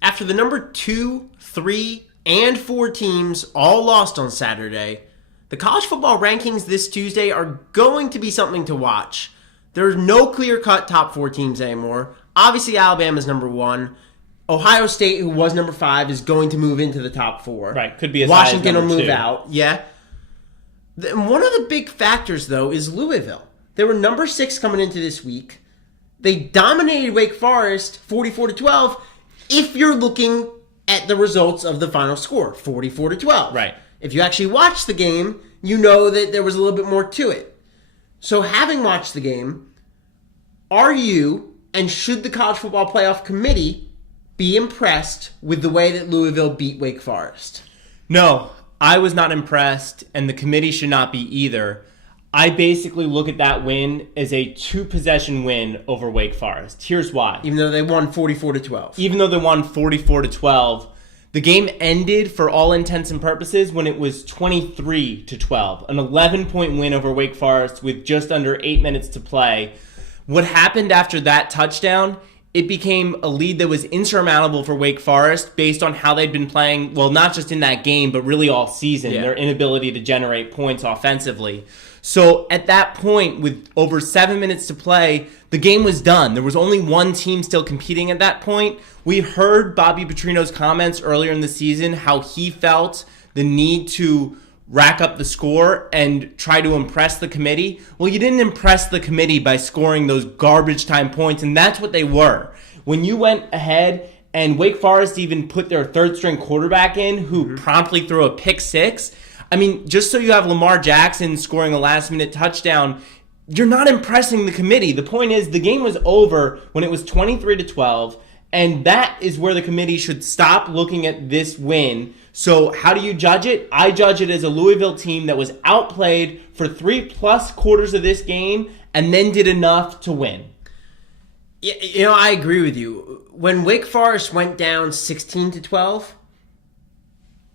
After the number 2, 3, and 4 teams all lost on Saturday, the college football rankings this Tuesday are going to be something to watch. There's no clear-cut top 4 teams anymore. Obviously, Alabama's number 1. Ohio State, who was number 5, is going to move into the top 4. Right, could be as Washington high as will move 2. out. Yeah. One of the big factors, though, is Louisville. They were number 6 coming into this week. They dominated Wake Forest 44-12 if you're looking at the results of the final score, 44-12. Right. If you actually watch the game, you know that there was a little bit more to it. So having watched the game, are you and should the College Football Playoff Committee be impressed with the way that Louisville beat Wake Forest? No, I was not impressed, and the committee should not be either. I basically look at that win as a 2-possession win over Wake Forest. Here's why. Even though they won 44-12. Even though they won 44-12, the game ended for all intents and purposes when it was 23-12, an 11-point win over Wake Forest with just under 8 minutes to play. What happened after that touchdown, it became a lead that was insurmountable for Wake Forest based on how they'd been playing, well, not just in that game, but really all season, their inability to generate points offensively. So at that point, with over 7 minutes to play, the game was done. There was only one team still competing at that point. We heard Bobby Petrino's comments earlier in the season, how he felt the need to rack up the score and try to impress the committee. Well, you didn't impress the committee by scoring those garbage time points, and that's what they were. When you went ahead and Wake Forest even put their third-string quarterback in, who promptly threw a pick six, I mean, just so you have Lamar Jackson scoring a last-minute touchdown, you're not impressing the committee. The point is, the game was over when it was 23-12, and that is where the committee should stop looking at this win. So how do you judge it? I judge it as a Louisville team that was outplayed for 3+ quarters of this game and then did enough to win. You know, I agree with you. When Wake Forest went down 16-12,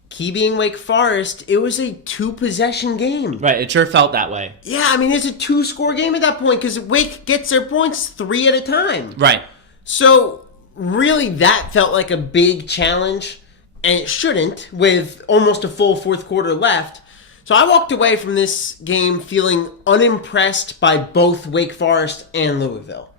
key being Wake Forest, it was a 2-possession game. Right, it sure felt that way. Yeah, I mean, it's a 2-score game at that point because Wake gets their points 3 at a time. Right. So, really, that felt like a big challenge, and it shouldn't, with almost a full fourth quarter left. So I walked away from this game feeling unimpressed by both Wake Forest and Louisville.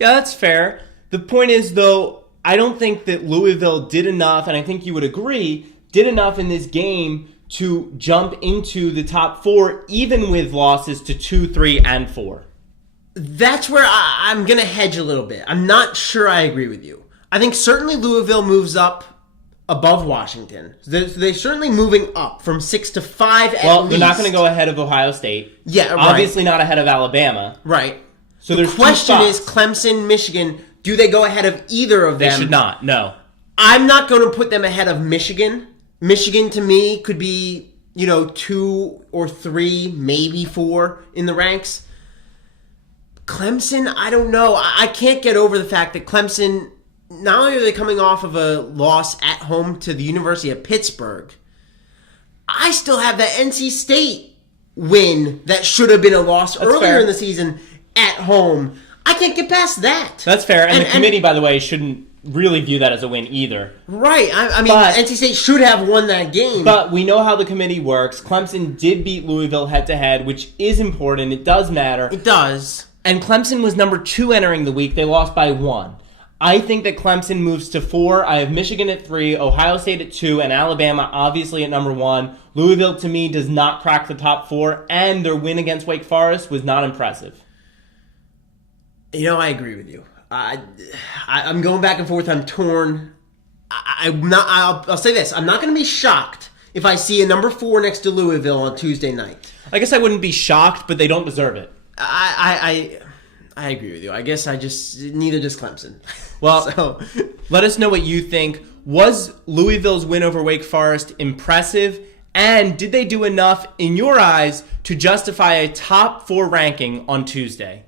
Yeah, that's fair. The point is, though, I don't think that Louisville did enough, and I think you would agree, did enough in this game to jump into the top 4, even with losses to 2, 3, and 4. That's where I'm going to hedge a little bit. I'm not sure I agree with you. I think certainly Louisville moves up above Washington. They're certainly moving up from 6 to 5 at least. Well, they're not going to go ahead of Ohio State. Yeah, right. Obviously not ahead of Alabama. Right. So the there's question 2 is Clemson, Michigan, do they go ahead of either of them? They should not, no. I'm not going to put them ahead of Michigan. Michigan, to me, could be, 2 or 3, maybe 4 in the ranks. Clemson, I don't know. I can't get over the fact that Clemson, not only are they coming off of a loss at home to the University of Pittsburgh, I still have that NC State win that should have been a loss earlier in the season at home. I can't get past that. That's fair. And the committee, by the way, shouldn't really view that as a win either. Right. I mean, NC State should have won that game. But we know how the committee works. Clemson did beat Louisville head-to-head, which is important. It does matter. It does. And Clemson was number 2 entering the week. They lost by 1. I think that Clemson moves to 4. I have Michigan at 3, Ohio State at 2, and Alabama obviously at number 1. Louisville, to me, does not crack the top 4, and their win against Wake Forest was not impressive. I agree with you. I'm going back and forth. I'm torn. I'll say this. I'm not going to be shocked if I see a number 4 next to Louisville on Tuesday night. I guess I wouldn't be shocked, but they don't deserve it. I agree with you. I guess neither does Clemson. Well, let us know what you think. Was Louisville's win over Wake Forest impressive? And did they do enough, in your eyes, to justify a top 4 ranking on Tuesday?